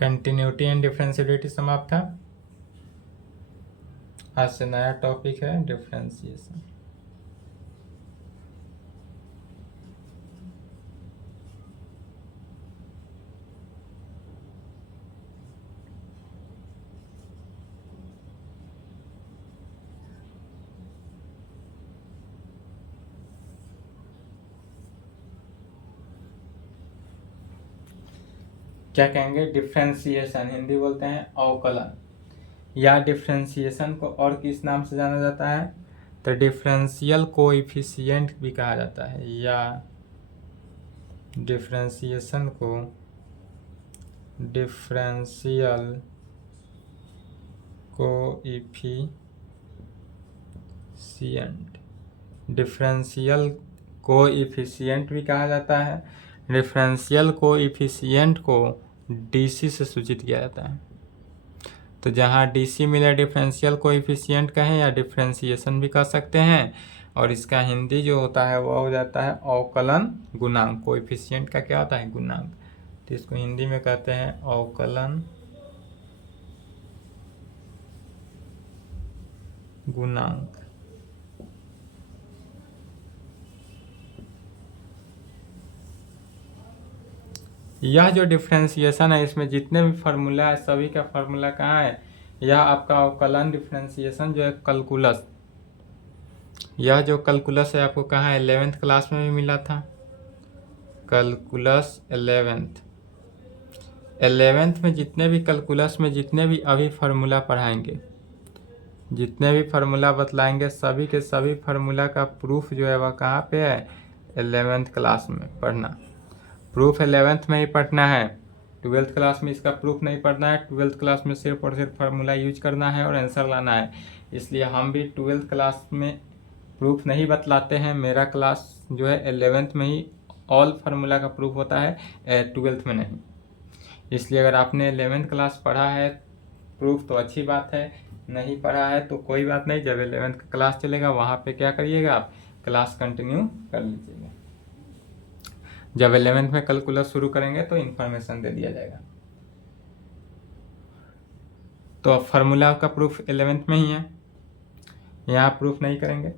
Continuity and differentiability समाप्त था। आज से नया टॉपिक है डिफरेंशिएशन। क्या कहेंगे? डिफरेंशिएशन, हिंदी बोलते हैं अवकलन, या डिफरेंशिएशन को और किस नाम से जाना जाता है? तो डिफरेंशियल कोएफिशिएंट भी कहा जाता है, या डिफरेंशिएशन को डिफरेंशियल कोएफिशिएंट भी कहा जाता है। डिफरेंशियल कोएफिशिएंट को डीसी से सूचित किया जाता है। तो जहाँ डीसी मिले डिफरेंशियल कोएफिशिएंट कहें या डिफरेंशिएशन भी कह सकते हैं। और इसका हिंदी जो होता है वो हो जाता है अवकलन गुणांक। कोएफिशिएंट का क्या होता है? गुणांक। तो इसको हिंदी में कहते हैं अवकलन गुणांक। यह जो डिफरेंशिएशन है इसमें जितने भी फार्मूला है सभी का फार्मूला कहाँ है? यह आपका अवकलन डिफरेंशिएशन जो है कैलकुलस, यह जो कैलकुलस है आपको कहाँ है? 11th क्लास में भी मिला था। कैलकुलस 11th में जितने भी कैलकुलस में जितने भी अभी फार्मूला पढ़ाएंगे, जितने भी फार्मूला बतलाएंगे, सभी के सभी फार्मूला का प्रूफ जो है वह कहाँ पे है? 11th क्लास में पढ़ना। प्रूफ 11th में ही पढ़ना है, 12th क्लास में इसका प्रूफ नहीं पढ़ना है। 12th क्लास में सिर्फ और सिर्फ फार्मूला यूज करना है और आंसर लाना है। इसलिए हम भी 12th क्लास में प्रूफ नहीं बतलाते हैं। मेरा क्लास जो है 11th में ही ऑल फार्मूला का प्रूफ होता है, 12th में नहीं। इसलिए अगर आपने 11th क्लास पढ़ा है प्रूफ तो अच्छी बात है, नहीं पढ़ा है तो कोई बात नहीं। जब 11th का क्लास चलेगा वहाँ पे क्या करिएगा आप? क्लास कंटिन्यू कर लीजिएगा। जब 11th में कैलकुलस शुरू करेंगे तो इन्फॉर्मेशन दे दिया जाएगा। तो अब फार्मूला का प्रूफ 11th में ही है, यहाँ प्रूफ नहीं करेंगे।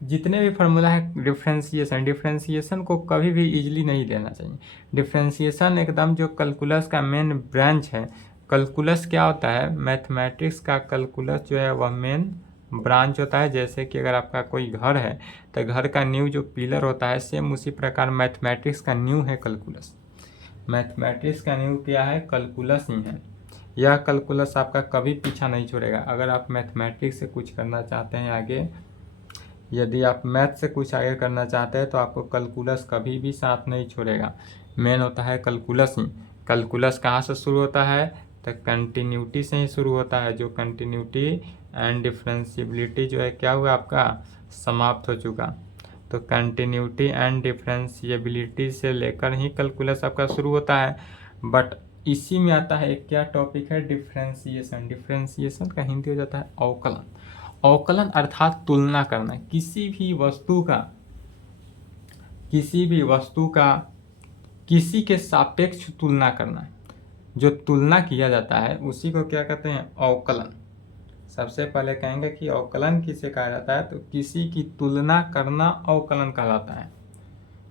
जितने भी फार्मूला है डिफरेंशिएशन को कभी भी इजीली नहीं लेना चाहिए। डिफरेंशिएशन एकदम जो कैलकुलस का मेन ब्रांच है। कैलकुलस क्या होता है? मैथमेटिक्स का कैलकुलस जो है वह मेन ब्रांच होता है। जैसे कि अगर आपका कोई घर है तो घर का नींव जो पिलर होता है, सेम उसी प्रकार मैथमेटिक्स का नींव है कैलकुलस। मैथमेटिक्स का नींव क्या है? कैलकुलस ही है। यह कैलकुलस आपका कभी पीछा नहीं छोड़ेगा। अगर आप मैथमेटिक्स से कुछ करना चाहते हैं आगे, यदि आप मैथ से कुछ आगे करना चाहते हैं तो आपको कैलकुलस कभी भी साथ नहीं छोड़ेगा। मेन होता है कैलकुलस ही। कैलकुलस कहाँ से शुरू होता है? तो कंटिन्यूटी से ही शुरू होता है। जो कंटिन्यूटी एंड डिफरेंशियबिलिटी जो है क्या हुआ आपका? समाप्त हो चुका। तो कंटिन्यूटी एंड डिफरेंशियबिलिटी से लेकर ही कैलकुलस आपका शुरू होता है। बट इसी में आता है एक क्या टॉपिक है? डिफरेंशिएशन। डिफरेंशिएशन का हिंदी हो जाता है अवकलन। अवकलन अर्थात तुलना करना। किसी भी वस्तु का किसी के सापेक्ष तुलना करना। जो तुलना किया जाता है उसी को क्या कहते हैं? अवकलन। सबसे पहले कहेंगे कि अवकलन किसे कहा जाता है? तो किसी की तुलना करना अवकलन कहलाता है।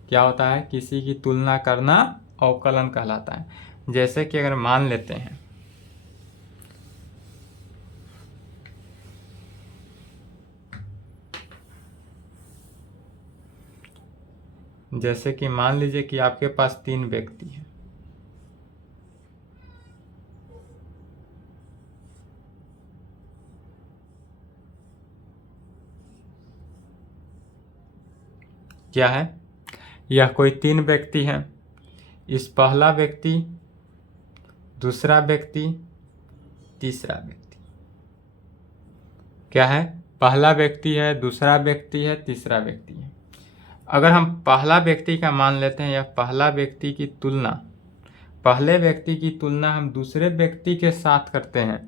क्या होता है? किसी की तुलना करना अवकलन कहलाता है। जैसे कि अगर मान लेते हैं जैसे कि मान लीजिए कि आपके पास 3 व्यक्ति हैं। क्या है? यह कोई 3 व्यक्ति हैं। इस पहला व्यक्ति, दूसरा व्यक्ति, तीसरा व्यक्ति। क्या है? पहला व्यक्ति है, दूसरा व्यक्ति है, तीसरा व्यक्ति है। अगर हम पहला व्यक्ति का मान लेते हैं, या पहला व्यक्ति की तुलना, पहले व्यक्ति की तुलना हम दूसरे व्यक्ति के साथ करते हैं।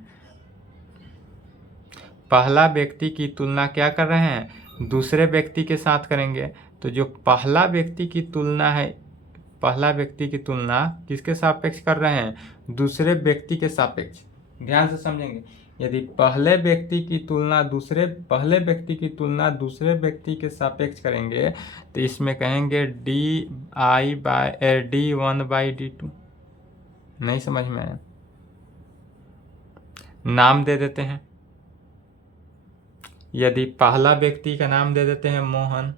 पहला व्यक्ति की तुलना क्या कर रहे हैं? दूसरे व्यक्ति के साथ करेंगे। तो जो पहला व्यक्ति की तुलना है पहला व्यक्ति की तुलना किसके सापेक्ष कर रहे हैं? दूसरे व्यक्ति के सापेक्ष। ध्यान से समझेंगे, यदि पहले व्यक्ति की तुलना दूसरे व्यक्ति के सापेक्ष करेंगे तो इसमें कहेंगे d1/d2। नहीं समझ में आया? नाम दे देते हैं। यदि पहला व्यक्ति का नाम दे देते हैं मोहन,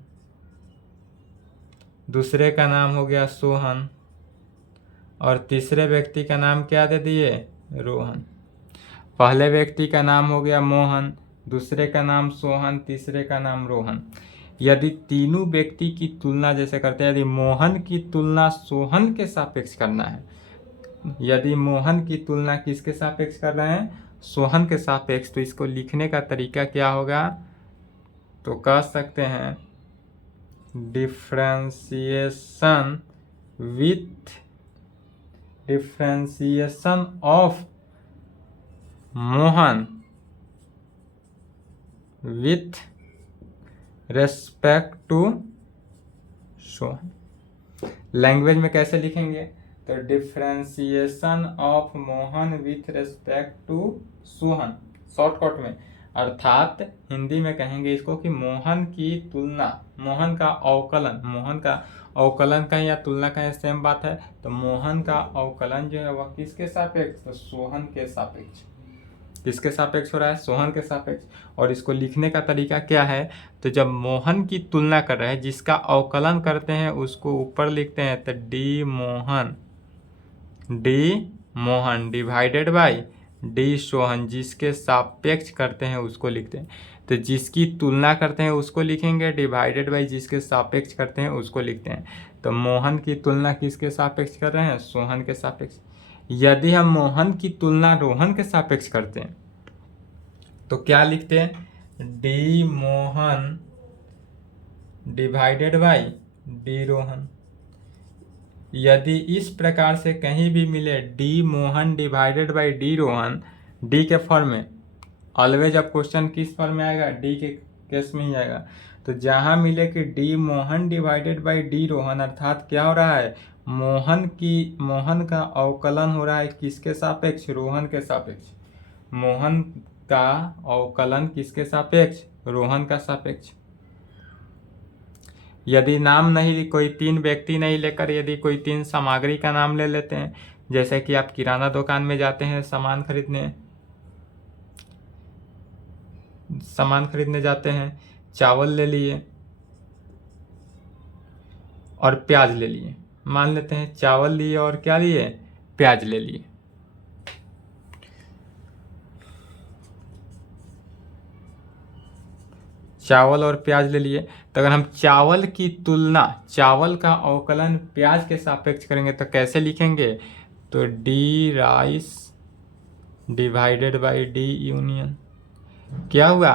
दूसरे का नाम हो गया सोहन, और तीसरे व्यक्ति का नाम क्या दे दिए? रोहन। पहले व्यक्ति का नाम हो गया मोहन, दूसरे का नाम सोहन, तीसरे का नाम रोहन। यदि तीनों व्यक्ति की तुलना जैसे करते हैं, यदि मोहन की तुलना सोहन के सापेक्ष करना है, यदि मोहन की तुलना किसके सापेक्ष कर रहे हैं? सोहन के सापेक्ष, तो इसको लिखने का तरीका क्या होगा? तो कह सकते हैं differentiation of Mohan with respect to Sohan. Language में कैसे लिखेंगे? तो differentiation of Mohan with respect to Sohan, shortcut में। अर्थात हिंदी में कहेंगे इसको कि मोहन की तुलना, मोहन का अवकलन कहें या तुलना कहें, सेम बात है। तो मोहन का अवकलन जो है वह किसके सापेक्ष? तो सोहन के सापेक्ष। किसके सापेक्ष हो रहा है? सोहन के सापेक्ष। और इसको लिखने का तरीका क्या है? तो जब मोहन की तुलना कर रहे हैं, जिसका अवकलन करते हैं उसको ऊपर लिखते हैं, तो D Mohan divided by D Sohan, जिसके सापेक्ष करते हैं उसको लिखते हैं। तो जिसकी तुलना करते हैं उसको लिखेंगे, डिवाइडेड बाई जिसके सापेक्ष करते हैं उसको लिखते हैं। तो मोहन की तुलना किसके सापेक्ष कर रहे हैं? सोहन के सापेक्ष। यदि हम मोहन की तुलना रोहन के सापेक्ष करते हैं तो क्या लिखते हैं? D Mohan divided by D Rohan. यदि इस प्रकार से कहीं भी मिले D Mohan divided by D Rohan, D के फॉर्म में, ऑलवेज अब क्वेश्चन किस फॉर्म में आएगा? डी के केस में ही आएगा। तो जहां मिले कि D Mohan divided by D Rohan, अर्थात क्या हो रहा है? मोहन का अवकलन हो रहा है किसके सापेक्ष? रोहन के सापेक्ष। मोहन का अवकलन किसके सापेक्ष? रोहन का सापेक्ष। यदि नाम नहीं, कोई तीन व्यक्ति नहीं लेकर यदि कोई तीन सामग्री का नाम ले लेते हैं, जैसे कि आप किराना दुकान में जाते हैं सामान खरीदने जाते हैं, चावल ले लिए और प्याज ले लिए। मान लेते हैं चावल लिए और क्या लिए? प्याज ले लिए। चावल और प्याज ले लिए। तो अगर हम चावल की तुलना, चावल का अवकलन प्याज के सापेक्ष करेंगे तो कैसे लिखेंगे? तो D rice divided by D union. क्या हुआ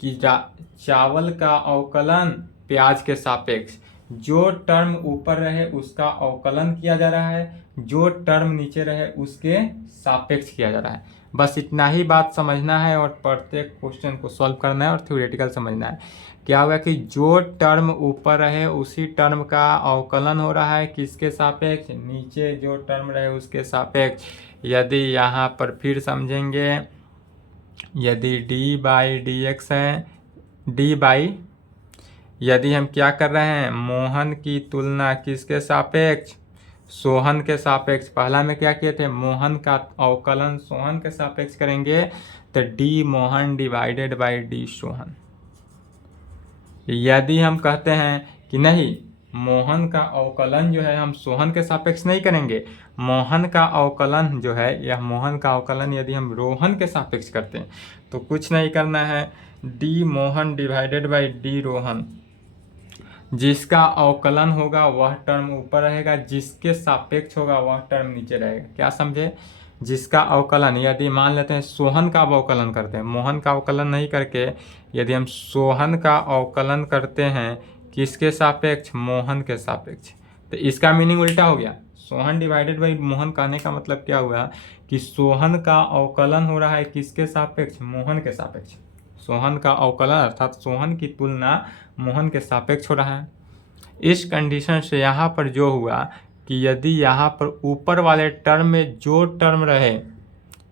कि चावल का अवकलन प्याज के सापेक्ष, जो टर्म ऊपर रहे उसका अवकलन किया जा रहा है, जो टर्म नीचे रहे उसके सापेक्ष किया जा रहा है। बस इतना ही बात समझना है और प्रत्येक क्वेश्चन को सॉल्व करना है और थ्योरेटिकल समझना है। क्या होगा कि जो टर्म ऊपर रहे उसी टर्म का अवकलन हो रहा है किसके सापेक्ष? नीचे जो टर्म रहे उसके सापेक्ष। यदि यहाँ पर फिर समझेंगे, यदि डी बाई डी एक्स है, यदि हम क्या कर रहे हैं? मोहन की तुलना किसके सापेक्ष? सोहन के सापेक्ष। पहला में क्या किए थे? मोहन का अवकलन सोहन के सापेक्ष करेंगे, तो D Mohan divided by D Sohan. यदि हम कहते हैं कि नहीं, मोहन का अवकलन जो है हम सोहन के सापेक्ष नहीं करेंगे, मोहन का अवकलन जो है, यह मोहन का अवकलन यदि हम रोहन के सापेक्ष करते हैं तो कुछ नहीं करना है, D Mohan divided by D Rohan. जिसका अवकलन होगा वह टर्म ऊपर रहेगा, जिसके सापेक्ष होगा वह टर्म नीचे रहेगा। क्या समझे? जिसका अवकलन, यदि मान लेते हैं सोहन का अवकलन करते हैं, मोहन का अवकलन नहीं करके यदि हम सोहन का अवकलन करते हैं किसके सापेक्ष? मोहन के सापेक्ष, तो इसका मीनिंग उल्टा हो गया। सोहन डिवाइडेड बाई मोहन कहने का मतलब क्या हुआ कि सोहन का अवकलन हो रहा है किसके सापेक्ष? मोहन के सापेक्ष। सोहन का अवकलन अर्थात सोहन की तुलना मोहन के सापेक्ष हो रहा है। इस कंडीशन से यहाँ पर जो हुआ कि यदि यहाँ पर ऊपर वाले टर्म में जो टर्म रहे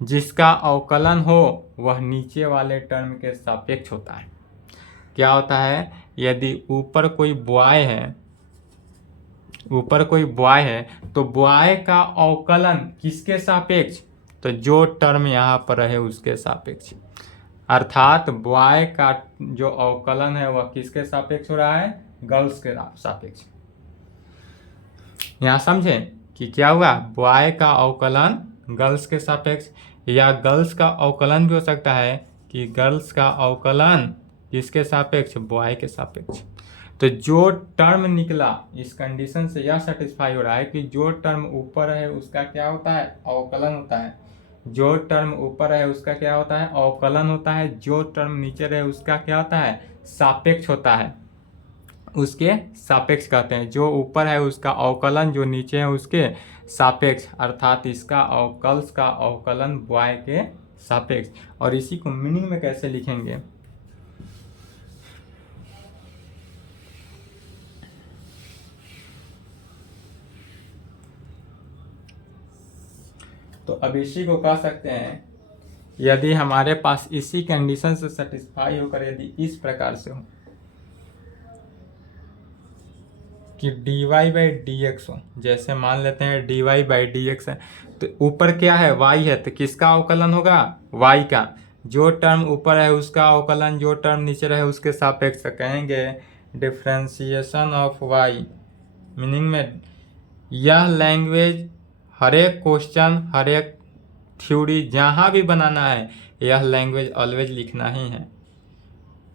जिसका अवकलन हो वह नीचे वाले टर्म के सापेक्ष होता है। क्या होता है, यदि ऊपर कोई बॉय है तो बॉय का अवकलन किसके सापेक्ष, तो जो टर्म यहाँ पर रहे उसके सापेक्ष। अर्थात बॉय का जो अवकलन है वह किसके सापेक्ष हो रहा है, गर्ल्स के सापेक्ष। यहाँ समझें कि क्या हुआ, बॉय का अवकलन गर्ल्स के सापेक्ष, या गर्ल्स का अवकलन भी हो सकता है कि गर्ल्स का अवकलन किसके सापेक्ष, बॉय के सापेक्ष। तो जो टर्म निकला इस कंडीशन से यह सेटिस्फाई हो रहा है कि जो टर्म ऊपर है उसका क्या होता है, अवकलन होता है। जो टर्म ऊपर है उसका क्या होता है, अवकलन होता है। जो टर्म नीचे रहे उसका क्या होता है, सापेक्ष होता है, उसके सापेक्ष कहते हैं। जो ऊपर है उसका अवकलन, जो नीचे है उसके सापेक्ष, अर्थात इसका गर्ल्स का अवकलन बॉय के सापेक्ष। और इसी को मीनिंग में कैसे लिखेंगे, तो अब इसी को कह सकते हैं, यदि हमारे पास इसी कंडीशन से सेटिस्फाई होकर यदि इस प्रकार से हो कि dy/dx हो, जैसे मान लेते हैं dy/dx है, तो ऊपर क्या है, y है, तो किसका अवकलन होगा, y का। जो टर्म ऊपर है उसका अवकलन जो टर्म नीचे रहे उसके सापेक्ष कहेंगे डिफरेंशिएशन ऑफ y। मीनिंग में यह लैंग्वेज हर एक क्वेश्चन, हर एक थ्योरी जहाँ भी बनाना है यह लैंग्वेज ऑलवेज लिखना ही है।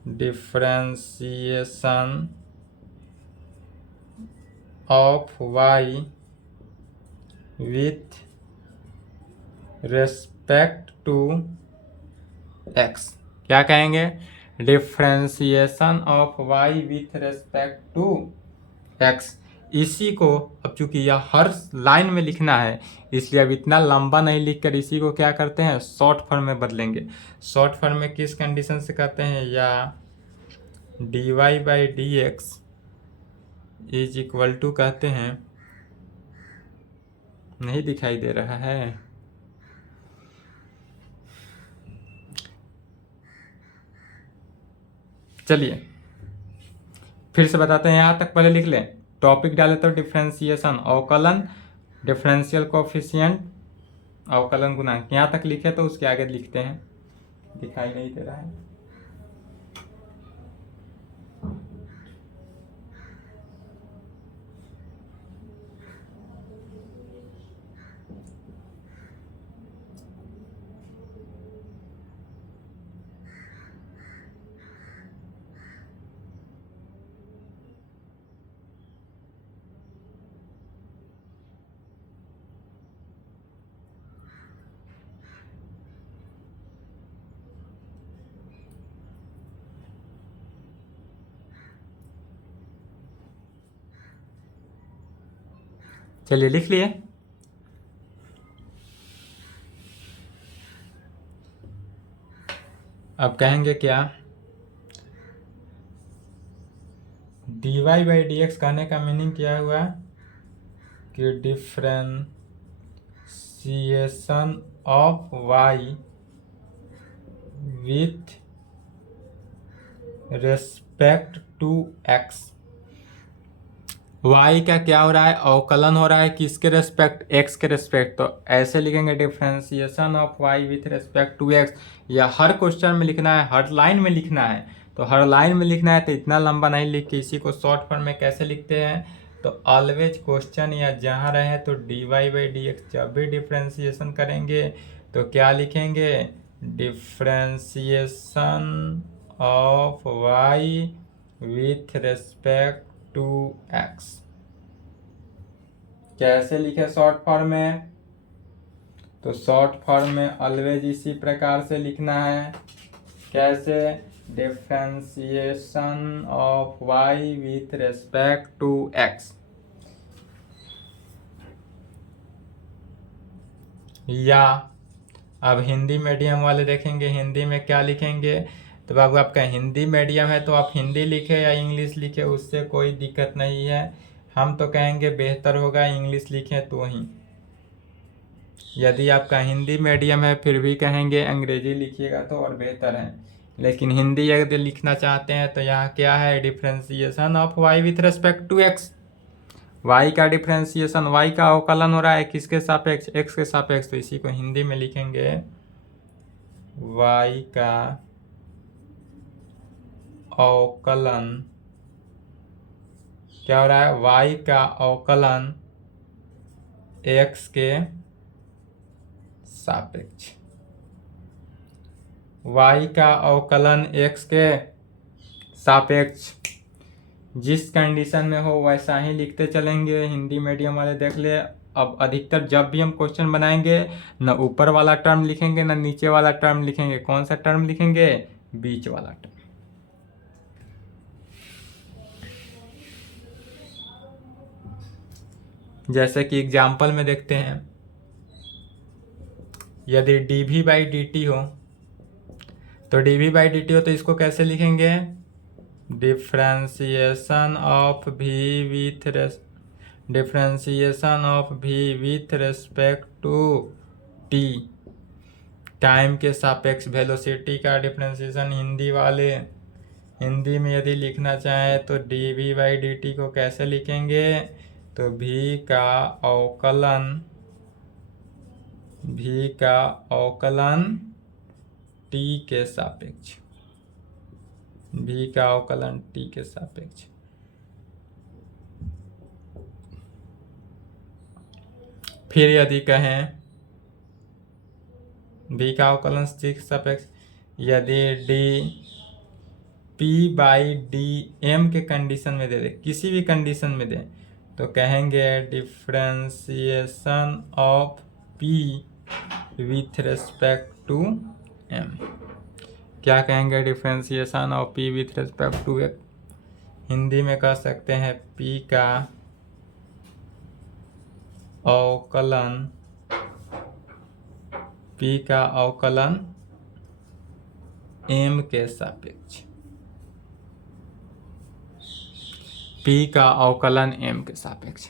Differentiation of y with respect to x। क्या कहेंगे, differentiation of y with respect to x। इसी को अब चूंकि यह हर लाइन में लिखना है इसलिए अब इतना लंबा नहीं लिखकर इसी को क्या करते हैं, शॉर्ट फॉर्म में बदलेंगे। शॉर्ट फॉर्म में किस कंडीशन से कहते हैं, या dy/dx इज इक्वल टू कहते हैं, नहीं दिखाई दे रहा है, चलिए फिर से बताते हैं, यहाँ तक पहले लिख लें। टॉपिक डाले तो डिफरेंशिएशन अवकलन, डिफरेंशियल कोफिशिएंट अवकलन गुणांक, यहाँ तक लिखे तो उसके आगे लिखते हैं, दिखाई नहीं दे रहा है। चलिए लिख लिए। अब कहेंगे क्या, dy/dx कहने का मीनिंग क्या हुआ कि differentiation of y with respect to x। y का क्या हो रहा है, अवकलन हो रहा है किसके रेस्पेक्ट, x के रेस्पेक्ट। तो ऐसे लिखेंगे differentiation of y with respect to x। या हर क्वेश्चन में लिखना है, हर लाइन में लिखना है, तो हर लाइन में लिखना है तो इतना लंबा नहीं लिख के इसी को शॉर्ट फॉर्म में कैसे लिखते हैं, तो ऑलवेज क्वेश्चन या जहाँ रहे तो dy/dx जब भी डिफरेंशिएशन करेंगे तो क्या लिखेंगे, differentiation of y with respect to x। कैसे लिखे शॉर्ट फॉर्म में, तो शॉर्ट फॉर्म में ऑलवेज इसी प्रकार से लिखना है। कैसे, differentiation of y with respect to x। या अब हिंदी मीडियम वाले देखेंगे, हिंदी में क्या लिखेंगे, तो बाबू आपका हिंदी मीडियम है तो आप हिंदी लिखे या इंग्लिश लिखे उससे कोई दिक्कत नहीं है। हम तो कहेंगे बेहतर होगा इंग्लिश लिखें तो ही। यदि आपका हिंदी मीडियम है फिर भी कहेंगे अंग्रेजी लिखिएगा तो और बेहतर है। लेकिन हिंदी यदि लिखना चाहते हैं तो यहाँ क्या है, differentiation of y with respect to x. Y का डिफ्रेंसिएशन, वाई का अवकलन हो रहा है किसके सापेक्ष, एक्स के सापेक्ष। तो इसी को हिंदी में लिखेंगे वाई का अवकलन, क्या हो रहा है, वाई का अवकलन एक्स के सापेक्ष। वाई का अवकलन एक्स के सापेक्ष जिस कंडीशन में हो वैसा ही लिखते चलेंगे। हिंदी मीडियम वाले देख ले, अब अधिकतर जब भी हम क्वेश्चन बनाएंगे न ऊपर वाला टर्म लिखेंगे न नीचे वाला टर्म लिखेंगे। कौन सा टर्म लिखेंगे, बीच वाला टर्म। जैसे कि एग्जाम्पल में देखते हैं, यदि dv बाई dt हो तो dv बाई dt हो तो इसको कैसे लिखेंगे, differentiation of v with respect to t, time के सापेक्ष। वेलोसिटी का डिफ्रेंसिएशन हिंदी में यदि लिखना चाहें तो dv बाई dt को कैसे लिखेंगे, तो v का अवकलन t के सापेक्ष, v का अवकलन t के सापेक्ष। फिर यदि कहें v का अवकलन t के सापेक्ष, यदि d p by d m के कंडीशन में दे दे, किसी भी कंडीशन में दे, तो कहेंगे differentiation of p with respect to m। क्या कहेंगे, differentiation of p with respect to x। Hindi में कह सकते हैं p का अवकलन m के सापेक्ष, p का अवकलन m के सापेक्ष।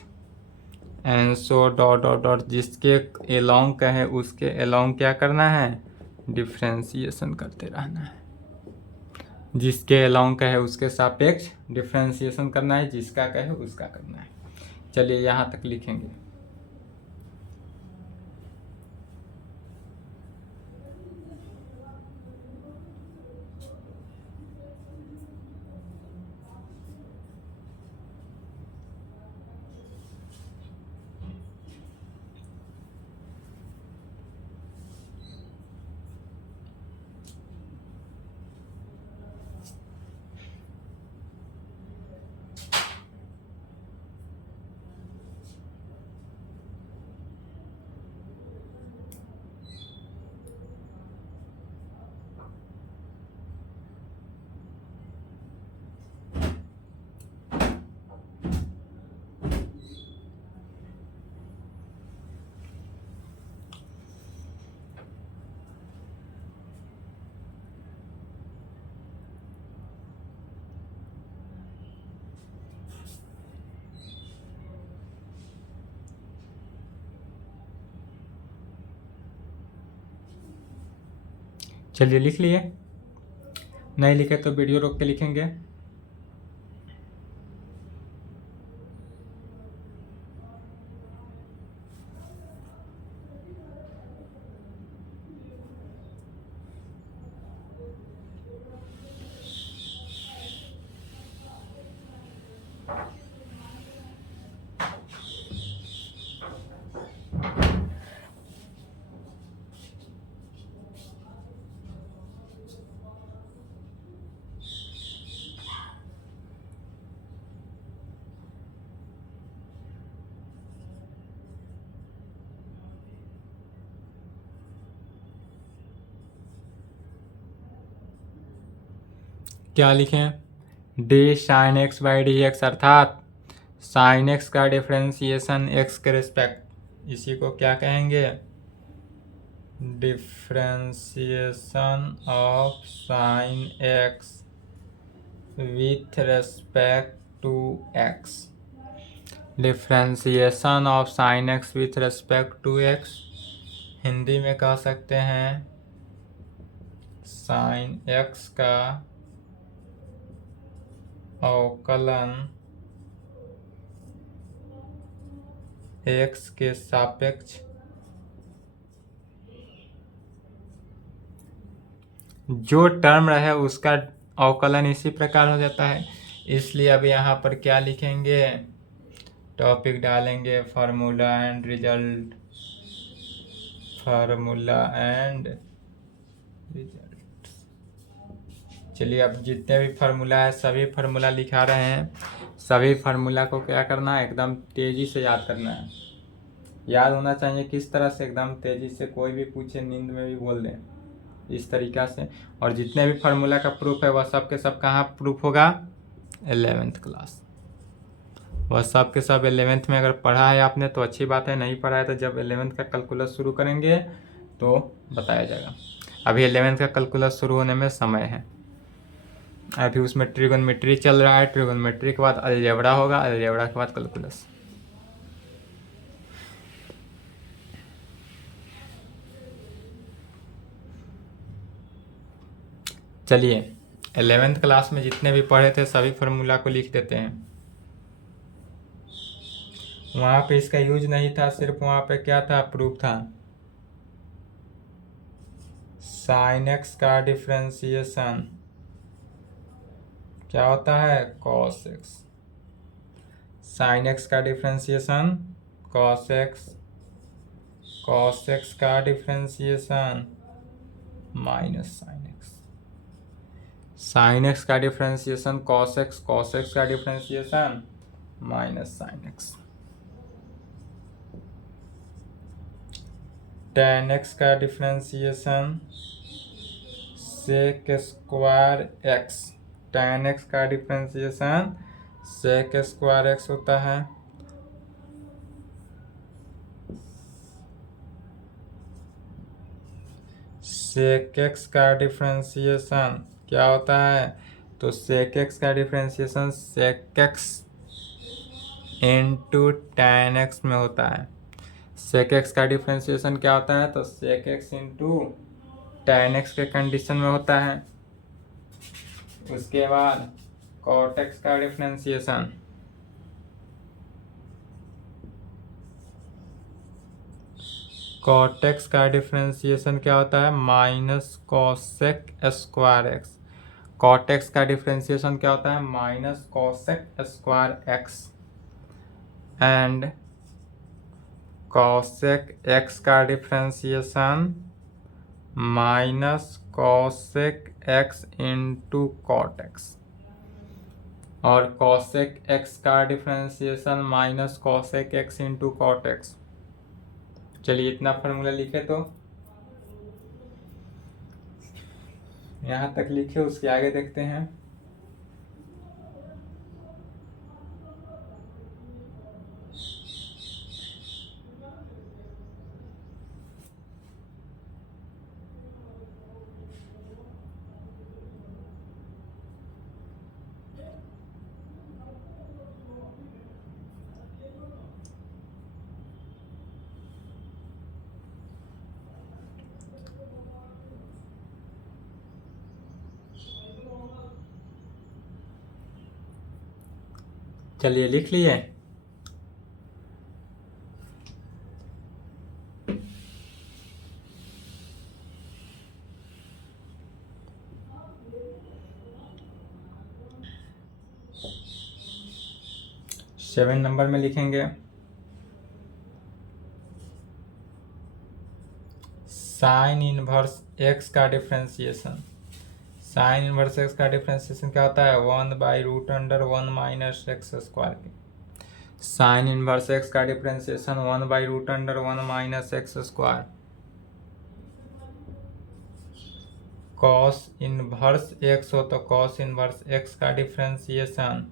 And so dot dot dot, जिसके एलोंग का है उसके एलोंग क्या करना है, डिफ्रेंसिएशन करते रहना है। जिसके एलोंग का है उसके सापेक्ष डिफ्रेंसिएशन करना है, जिसका का है उसका करना है। चलिए यहाँ तक लिखेंगे। चलिए लिख लिए, नहीं लिखे तो वीडियो रोक के लिखेंगे। क्या लिखें, d sine x by d x, अर्थात साइन एक्स का डिफ्रेंसिएशन एक्स के रिस्पेक्ट, इसी को क्या कहेंगे, differentiation of sine x with respect to x. Differentiation of sine x with respect to x, Hindi में कह सकते हैं साइन एक्स का अवकलन एक्स के सापेक्ष जो टर्म रहे उसका अवकलन इसी प्रकार हो जाता है। इसलिए अब यहाँ पर क्या लिखेंगे, टॉपिक डालेंगे formula and result, formula and result. चलिए अब जितने भी फार्मूला है सभी फार्मूला लिखा रहे हैं। सभी फार्मूला को क्या करना है, एकदम तेज़ी से याद करना है। याद होना चाहिए किस तरह से, एकदम तेज़ी से, कोई भी पूछे नींद में भी बोल दें इस तरीक़ा से। और जितने भी फार्मूला का प्रूफ है वह सब के सब कहाँ प्रूफ होगा, 11th क्लास। वह सब के सब 11th में अगर पढ़ा है आपने तो अच्छी बात है, नहीं पढ़ा है तो जब 11th का कैलकुलस शुरू करेंगे तो बताया जाएगा। अभी 11th का कैलकुलस शुरू होने में समय है। अभी उसमें ट्रिगोनोमेट्री चल रहा है, ट्रिगोनोमेट्री के बाद अलजेब्रा होगा, अलजेब्रा के बाद कैलकुलस। चलिए 11th क्लास में जितने भी पढ़े थे सभी फार्मूला को लिख देते हैं। वहाँ पे इसका यूज नहीं था, सिर्फ वहाँ पे क्या था, प्रूफ था। साइन एक्स का डिफ्रेंसिएशन क्या होता है, कॉस एक्स। साइन एक्स का differentiation cos x, cos x का differentiation minus sine x, sine x का differentiation cos x, cos x का differentiation minus sine x. Tan x का differentiation sec square x, tan x का differentiation sec square x होता है। सेक x का differentiation क्या होता है, तो सेक एक्स का differentiation sec x into tan x में होता है। सेक एक्स का डिफ्रेंसिएशन क्या होता है, तो sec x into tan x के कंडीशन में होता है। उसके बाद कॉट एक्स का डिफ्रेंसिएशन कॉट एक्स का डिफ्रेंसिएशन क्या होता है, minus cosec square x. Cot x का डिफ्रेंसिएशन क्या होता है, minus cosec square x. And cosec x का differentiation minus cosec x into cot x. और कॉसेक एक्स का differentiation minus cosec x into cot x. चलिए इतना फार्मूला लिखे, तो यहाँ तक लिखे, उसके आगे देखते हैं। चलिए लिख लिए। सेवन नंबर में लिखेंगे साइन इनवर्स एक्स का डिफ्रेंसिएशन। साइन इनवर्स एक्स का डिफ्रेंसिएशन क्या होता है, 1/√1 माइनस एक्स स्क्वायर के। साइन इनवर्स एक्स का differentiation 1/√1 minus x square. Cos inverse x हो तो कॉस इनवर्स एक्स का differentiation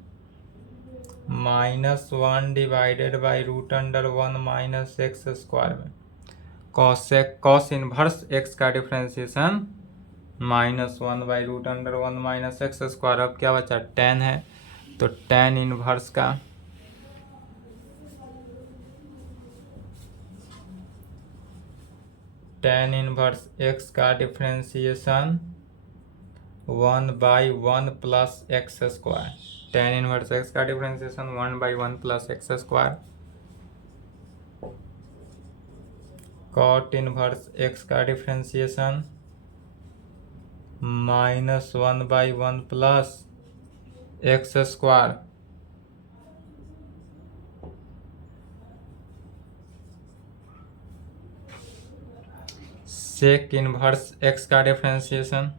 -1 divided by √1 minus x square में। कॉस इनवर्स एक्स का डिफ्रेंसिएशन -1/√1 माइनस एक्स स्क्वायर। अब क्या बचा, टेन है, तो टेन इनवर्स का tan इनवर्स x का differentiation 1/1 plus x square. tan inverse x का differentiation 1/1 plus x square. cot inverse x का differentiation -1/1 plus x square. sec inverse x का differentiation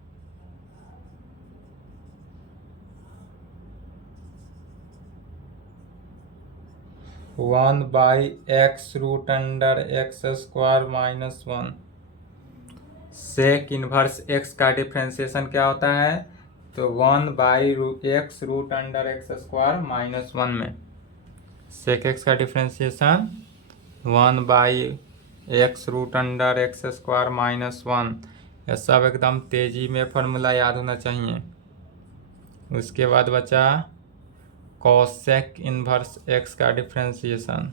1/x√x² sec inverse x का differentiation क्या होता है? तो 1/x√x² में सेक x का डिफ्रेंसिएशन 1/x√x²-1। यह सब एकदम तेजी में फॉर्मूला याद होना चाहिए। उसके बाद बचा कॉसेक इनवर्स x का डिफ्रेंसिएशन।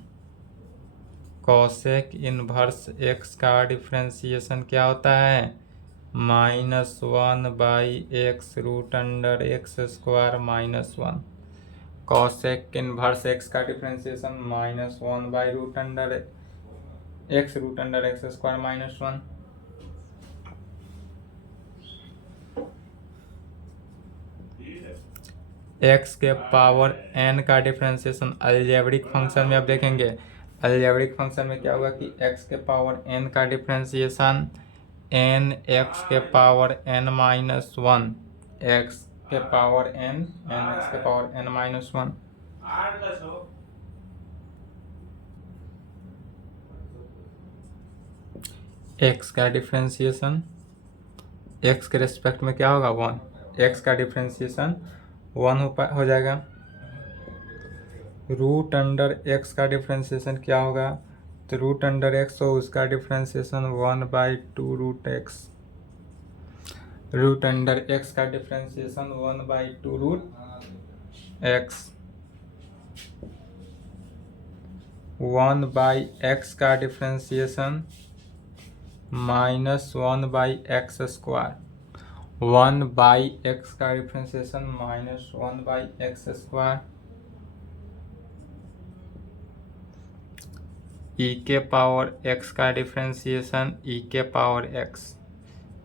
कॉसेक इनवर्स x का डिफ्रेंसिएशन क्या होता है? -1/x√x²-1। कॉसेक इनवर्स x का डिफ्रेंसिएशन -1/√x√x²-1। x के पावर n का डिफ्रेंसिएशन अलजेब्रिक फंक्शन में अब देखेंगे। अलजेब्रिक फंक्शन में क्या होगा कि x के पावर n का डिफ्रेंसिएशन n x के पावर n-1 x के पावर n x के पावर n-1 x का डिफ्रेंसिएशन x के रेस्पेक्ट में क्या होगा? 1। x का डिफ्रेंसिएशन 1 हो जाएगा। √x का डिफ्रेंसिएशन क्या होगा? तो √x हो उसका डिफ्रेंसिएशन 1/2√x। √x का डिफ्रेंसिएशन 1/2√x। 1/x का डिफ्रेंसिएशन -1/x²। 1/x का डिफ्रेंसिएशन -1/x²। e के पावर x का डिफ्रेंसिएशन e के पावर x।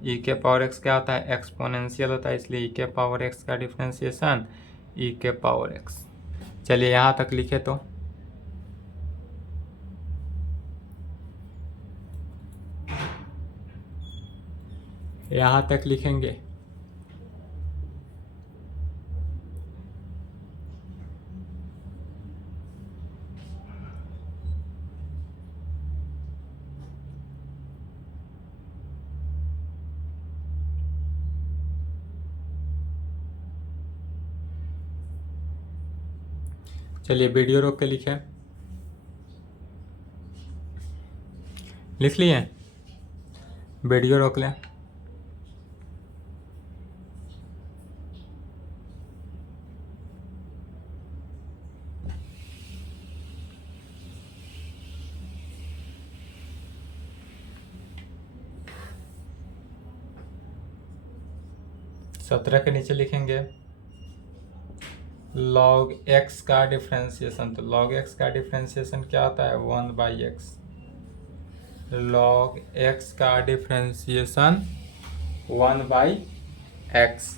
e के पावर x क्या होता है? एक्सपोनेंशियल होता है, इसलिए e के पावर x का डिफ्रेंसिएशन e के पावर x। चलिए यहाँ तक लिखे तो यहाँ तक लिखेंगे। चलिए वीडियो रोक के लिखे। लिख लिए? वीडियो रोक लें। सत्रह के नीचे लिखेंगे log x का डिफ्रेंसिएशन। तो log x का डिफ्रेंसिएशन क्या होता है? 1/x। log x का डिफ्रेंसिएशन 1/x।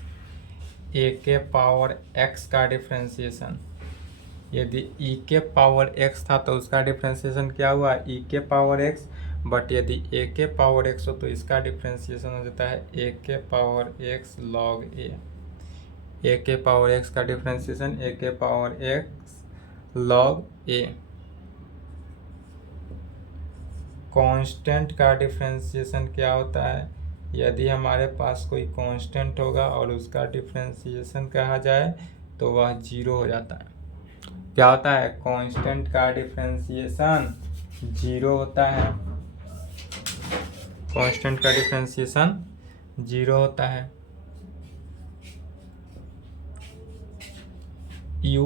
a के पावर x का डिफ्रेंसिएशन, यदि e के पावर x था तो उसका डिफ्रेंसिएशन क्या हुआ? e के पावर x। बट यदि a के पावर x हो तो इसका डिफ्रेंसिएशन हो जाता है a के power x log a। a के पावर x का डिफ्रेंसिएशन a के power x log a। Constant का डिफ्रेंसिएशन क्या होता है? यदि हमारे पास कोई कांस्टेंट होगा और उसका डिफ्रेंसिएशन कहा जाए तो वह 0 हो जाता है। क्या होता है? कांस्टेंट का डिफ्रेंसिएशन 0 होता है। कांस्टेंट का डिफ्रेंसिएशन 0 होता है। u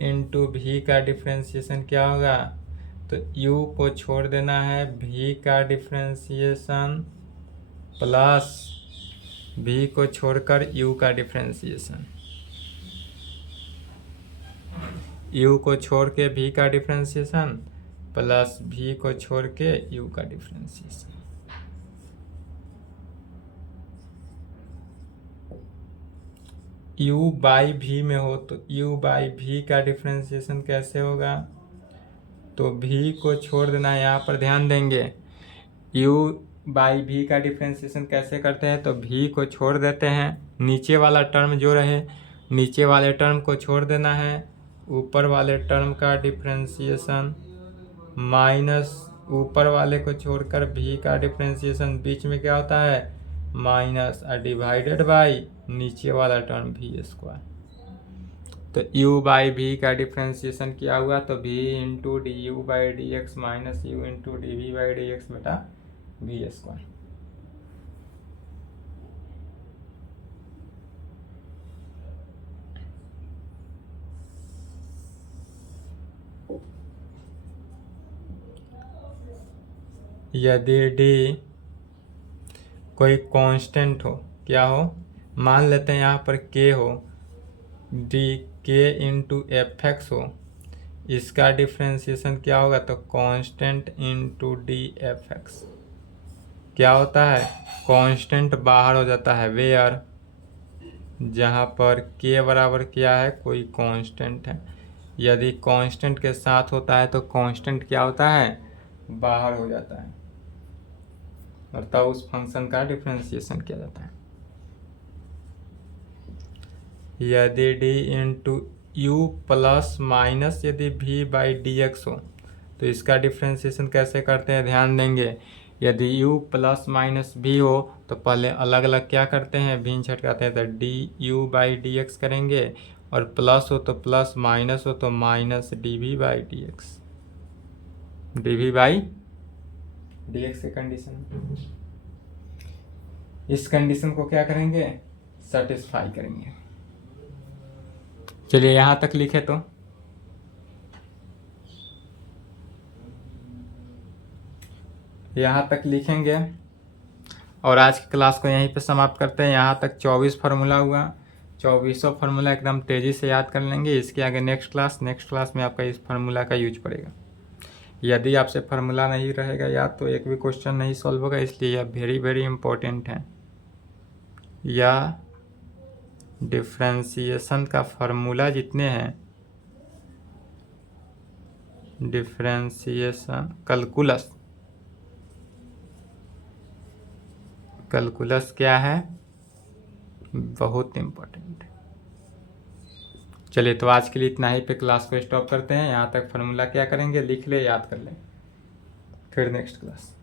इंटू भी का डिफ्रेंसिएशन क्या होगा? तो u को छोड़ देना है v का डिफ्रेंसिएशन प्लस v को छोड़कर u का डिफ्रेंसिएशन, u को छोड़ के v का डिफ्रेंसिएशन प्लस v को छोड़ के u का डिफ्रेंसिएशन। u बाई v में हो तो u बाई v का डिफ्रेंसिएशन कैसे होगा, तो v को छोड़ देना है, यहाँ पर ध्यान देंगे u बाई v का डिफ्रेंसिएशन कैसे करते हैं, तो v को छोड़ देते हैं, नीचे वाला टर्म जो रहे नीचे वाले टर्म को छोड़ देना है, ऊपर वाले टर्म का डिफ्रेंसिएशन माइनस ऊपर वाले को छोड़कर v का डिफ्रेंसिएशन, बीच में क्या होता है माइनस डिवाइडेड बाई नीचे वाला टर्म v स्क्वायर। तो u बाई v का डिफ्रेंसिएशन क्या हुआ, तो v into d u by d x minus u into d v by d x बटा v स्क्वायर। यदि d कोई कांस्टेंट हो, क्या हो, मान लेते हैं यहाँ पर k हो, d k into F x हो, इसका डिफ्रेंसिएशन क्या होगा, तो constant into D F x. क्या होता है, कांस्टेंट बाहर हो जाता है, वेयर, जहाँ पर k बराबर क्या है, कोई कांस्टेंट है। यदि कांस्टेंट के साथ होता है तो कांस्टेंट क्या होता है, बाहर हो जाता है, और तब उस फंक्शन का डिफ्रेंसिएशन किया जाता है। यदि d into you plus minus यदि v बाई डी एक्स हो तो इसका डिफ्रेंसिएशन कैसे करते हैं, ध्यान देंगे। यदि u प्लस माइनस v हो तो पहले अलग अलग क्या करते हैं, v छटकाते हैं, तो d u by d x करेंगे, और प्लस हो तो प्लस, माइनस हो तो minus d v by d x, d v by d x की कंडीशन। इस कंडीशन को क्या करेंगे, सेटिस्फाई करेंगे। चलिए यहाँ तक लिखे तो यहाँ तक लिखेंगे और आज की क्लास को यहीं पे समाप्त करते हैं। यहाँ तक 24 फार्मूला हुआ, 2400 फार्मूला एकदम तेज़ी से याद कर लेंगे। इसके आगे नेक्स्ट क्लास में आपका इस फार्मूला का यूज पड़ेगा। यदि आपसे फार्मूला नहीं रहेगा याद तो एक भी क्वेश्चन नहीं सॉल्व होगा, इसलिए यह वेरी वेरी इंपॉर्टेंट है। या डिफ्रेंसिएशन का फार्मूला जितने हैं, डिफ्रेंसिएशन कैलकुलस क्या है, बहुत इम्पोर्टेंट। चलिए तो आज के लिए इतना ही पे क्लास को स्टॉप करते हैं। यहाँ तक फार्मूला क्या करेंगे, लिख ले, याद कर ले, फिर नेक्स्ट क्लास।